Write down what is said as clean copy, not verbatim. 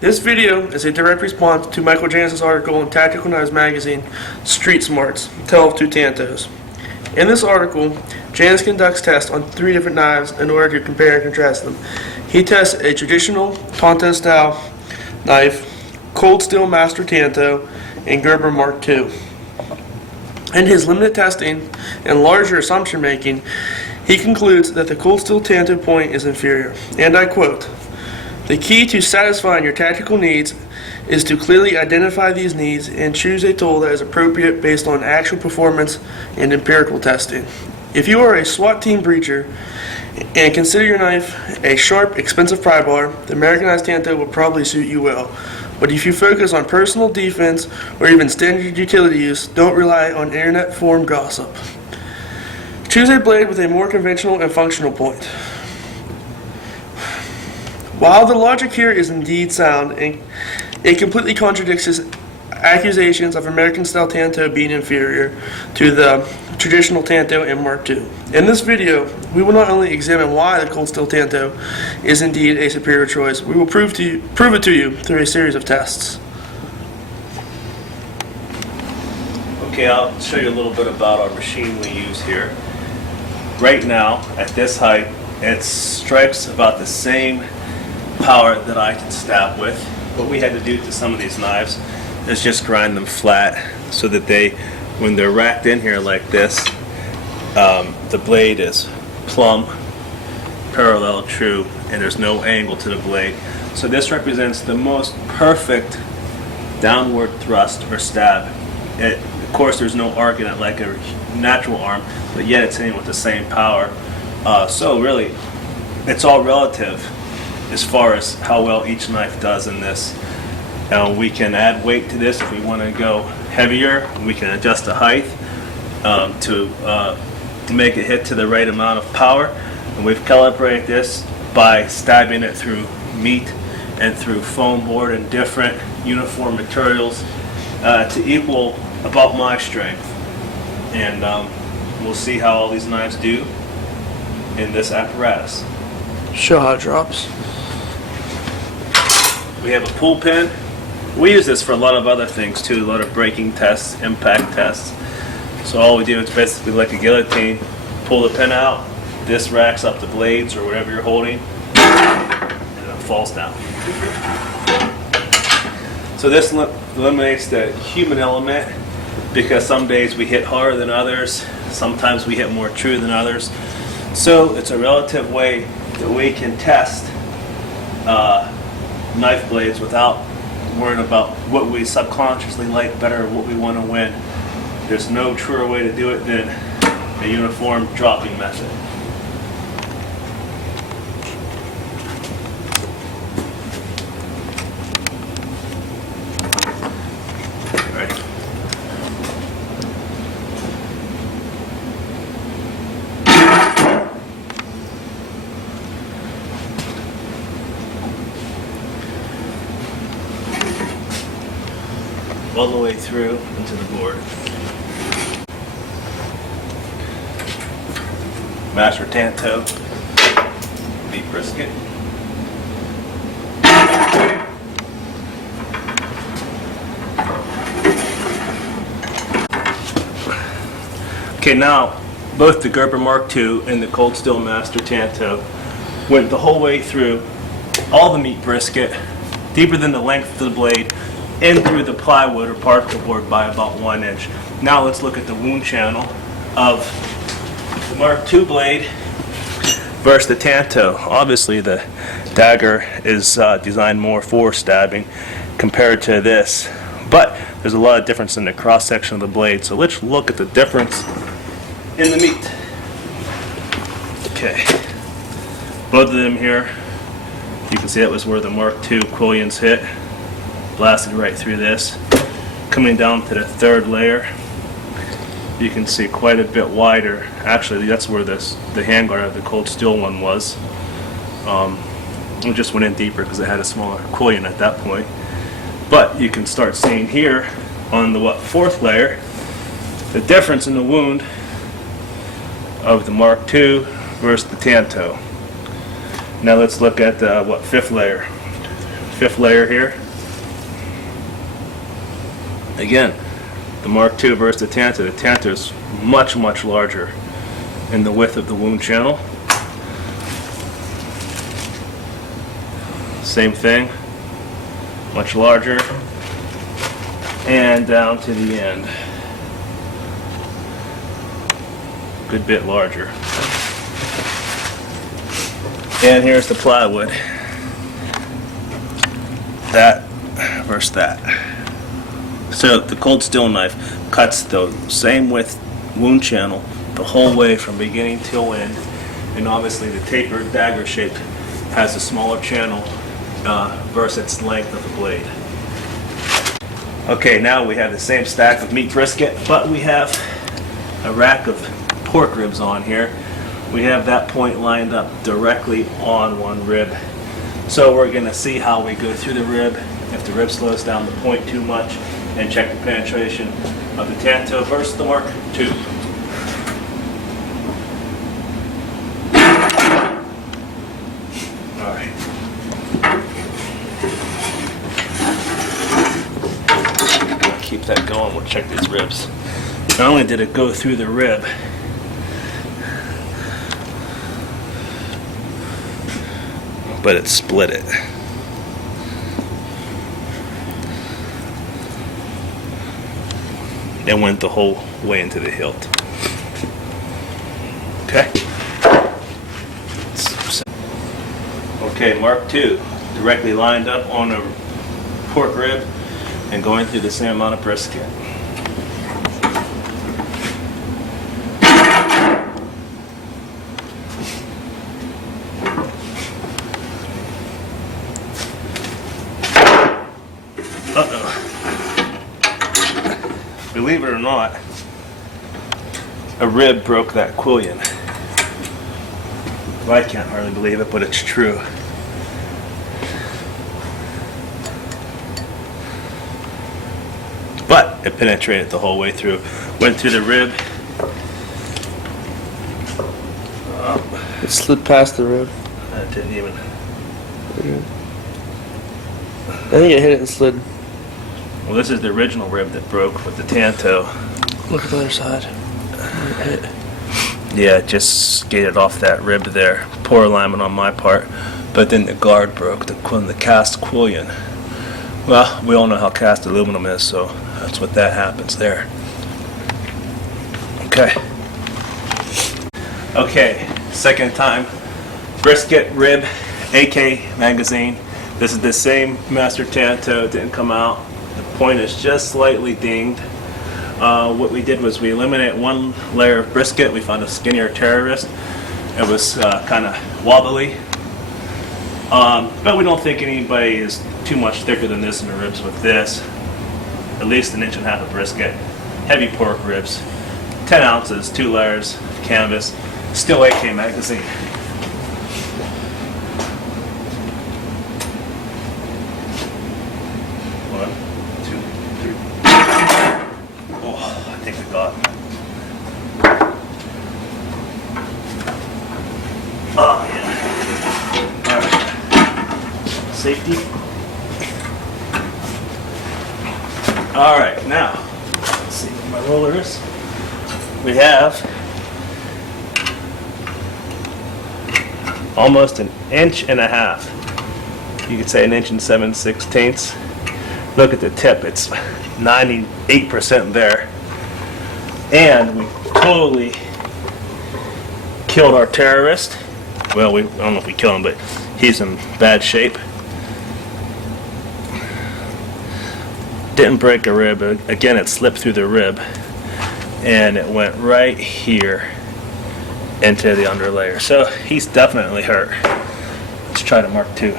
This video is a direct response to Michael Janus's article in Tactical Knives magazine, Street Smarts, Tale of Two Tantos. In this article, Janus conducts tests on 3 different knives in order to compare and contrast them. He tests a traditional Tantos style knife, Cold Steel Master Tanto, and Gerber Mark II. In his limited testing and larger assumption making, he concludes that the Cold Steel Tanto point is inferior, and I quote, "The key to satisfying your tactical needs is to clearly identify these needs and choose a tool that is appropriate based on actual performance and empirical testing. If you are a SWAT team breacher and consider your knife a sharp, expensive pry bar, the Americanized Tanto will probably suit you well. But if you focus on personal defense or even standard utility use, don't rely on internet forum gossip. Choose a blade with a more conventional and functional point." While the logic here is indeed sound, it completely contradicts his accusations of American-style Tanto being inferior to the traditional Tanto and Mark II. In this video, we will not only examine why the Cold Steel Tanto is indeed a superior choice, we will prove it to you through a series of tests. Okay, I'll show you a little bit about our machine we use here. Right now, at this height, it strikes about the same power that I can stab with. What we had to do to some of these knives is just grind them flat so that when they're racked in here like this, the blade is plumb, parallel, true, and there's no angle to the blade. So this represents the most perfect downward thrust or stab. Of course, there's no arc in it like a natural arm, but yet it's hitting with the same power. So really, it's all relative as far as how well each knife does in this. Now we can add weight to this if we want to go heavier. We can adjust the height to make it hit to the right amount of power. And we've calibrated this by stabbing it through meat and through foam board and different uniform materials to equal about my strength. And we'll see how all these knives do in this apparatus. Show how it drops. We have a pull pin. We use this for a lot of other things too, a lot of braking tests, impact tests. So all we do is basically like a guillotine, pull the pin out, this racks up the blades or whatever you're holding, and it falls down. So this eliminates the human element because some days we hit harder than others, sometimes we hit more true than others. So it's a relative way that we can test knife blades without worrying about what we subconsciously like better or what we want to win. There's no truer way to do it than a uniform dropping method. Ready? All the way through into the board. Master Tanto, beef brisket. Okay, now both the Gerber Mark II and the Cold Steel Master Tanto went the whole way through all the meat brisket, deeper than the length of the blade, in through the plywood or particle board by about 1 inch. Now let's look at the wound channel of the Mark II blade versus the Tanto. Obviously the dagger is designed more for stabbing compared to this, but there's a lot of difference in the cross section of the blade. So let's look at the difference in the meat. Okay, both of them here, you can see that was where the Mark II quillions hit. Blasted right through this. Coming down to the third layer, you can see quite a bit wider. Actually, that's where the handguard of the Cold Steel one was. It just went in deeper because it had a smaller quillion at that point. But you can start seeing here on the fourth layer the difference in the wound of the Mark II versus the Tanto. Now let's look at the fifth layer. fifth layer here. Again, the Mark II versus the Tanto. The Tanto is much, much larger in the width of the wound channel. Same thing, much larger, and down to the end. Good bit larger. And here's the plywood. That versus that. So the cold steel knife cuts the same width wound channel the whole way from beginning till end, and obviously the tapered dagger shape has a smaller channel versus its length of the blade. Okay, now we have the same stack of meat brisket, but we have a rack of pork ribs on here. We have that point lined up directly on one rib. So we're going to see how we go through the rib, if the rib slows down the point too much, and check the penetration of the Tanto versus the Mark II. All right. Keep that going, we'll check these ribs. Not only did it go through the rib, but it split it. It went the whole way into the hilt. Okay. Okay, Mark II, directly lined up on a pork rib and going through the same amount of brisket. Believe it or not, a rib broke that quillion. Well, I can't hardly believe it, but it's true. But it penetrated the whole way through. Went through the rib. It slid past the rib. It didn't even. I think it hit it and slid. Well, this is the original rib that broke with the Tanto. Look at the other side. It hit. Yeah, it just skated off that rib there. Poor alignment on my part. But then the guard broke, the cast quillion. Well, we all know how cast aluminum is, so that's what that happens there. Okay. Okay, second time. Brisket, rib, AK magazine. This is the same Master Tanto, it didn't come out. The point is just slightly dinged. What we did was we eliminated one layer of brisket. We found a skinnier terrorist. It was kind of wobbly. But we don't think anybody is too much thicker than this in the ribs with this. At least an inch and a half of brisket. Heavy pork ribs. 10 ounces, 2 layers of canvas. Still AK magazine. I think we got it. Oh, yeah. Alright. Safety. Alright, now, let's see what my roller is. We have almost an inch and a half. You could say an inch and 7/16. Look at the tip, it's 98% there. And we totally killed our terrorist. Well, I don't know if we killed him, but he's in bad shape. Didn't break a rib. Again, it slipped through the rib. And it went right here into the underlayer. So he's definitely hurt. Let's try the Mark II.